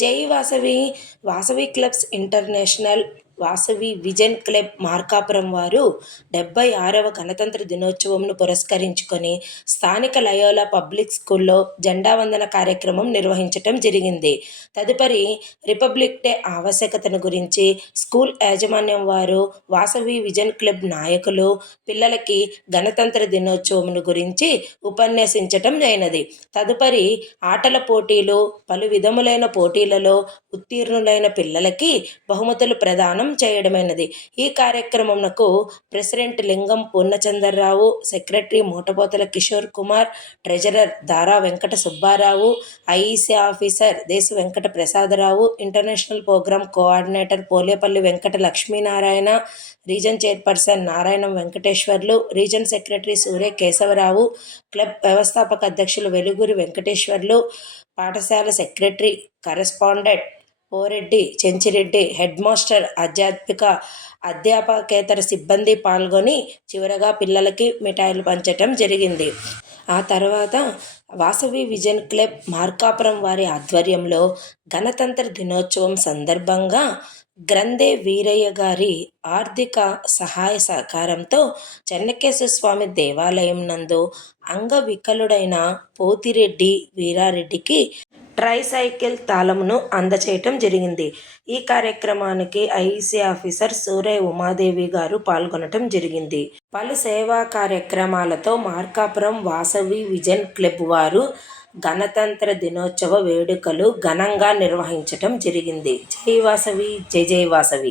జై Vasavi, Vasavi clubs international, Vasavi vision club Markapuram వారు 76వ గణతంత్ర దినోత్సవంను పురస్కరించుకొని స్థానిక లయోలా పబ్లిక్ స్కూల్లో జెండా వందన కార్యక్రమం నిర్వహించటం జరిగింది. తదుపరి రిపబ్లిక్ డే ఆవశ్యకతను గురించి స్కూల్ యాజమాన్యం వారు, వాసవి విజన్ క్లబ్ నాయకులు పిల్లలకి గణతంత్ర దినోత్సవం గురించి ఉపన్యసించటం అయినది. తదుపరి ఆటల పోటీలు, పలు విధములైన పోటీలలో ఉత్తీర్ణులైన పిల్లలకి బహుమతులు ప్రదానం చేయడమైనది. ఈ కార్యక్రమంకు president Lingam Purnachandrarao, secretary Mutapotala Kishore Kumar, treasurer Dara Venkata Subbarao, IEC officer Desa Venkata Prasadarao, international programme coordinator Polepalli Venkata Lakshminarayana, region chairperson Narayanam Venkateswarlu, region secretary Surya Kesavarao, club వ్యవస్థాపక అధ్యక్షులు వెలుగురి వెంకటేశ్వర్లు, పాఠశాల secretary correspondent Poreddy Chenchireddy, head master, అధ్యాపకేతర సిబ్బంది పాల్గొని చివరగా పిల్లలకి మిఠాయిలు పంచటం జరిగింది. ఆ తర్వాత వాసవి విజన్ క్లబ్ మార్కాపురం వారి ఆధ్వర్యంలో గణతంత్ర దినోత్సవం సందర్భంగా గ్రంథే వీరయ్య గారి ఆర్థిక సహాయ సహకారంతో చెన్నకేశవ స్వామి దేవాలయం నందు అంగవికలుడైన పోతిరెడ్డి వీరారెడ్డికి ట్రైసైకిల్ తాళమును అందచేయటం జరిగింది. ఈ కార్యక్రమానికి ఐఈసీ ఆఫీసర్ సూర్య ఉమాదేవి గారు పాల్గొనటం జరిగింది. పలు సేవా కార్యక్రమాలతో మార్కాపురం వాసవి విజన్ క్లబ్ వారు గణతంత్ర దినోత్సవ వేడుకలు ఘనంగా నిర్వహించటం జరిగింది. జై వాసవి, జై జై వాసవి.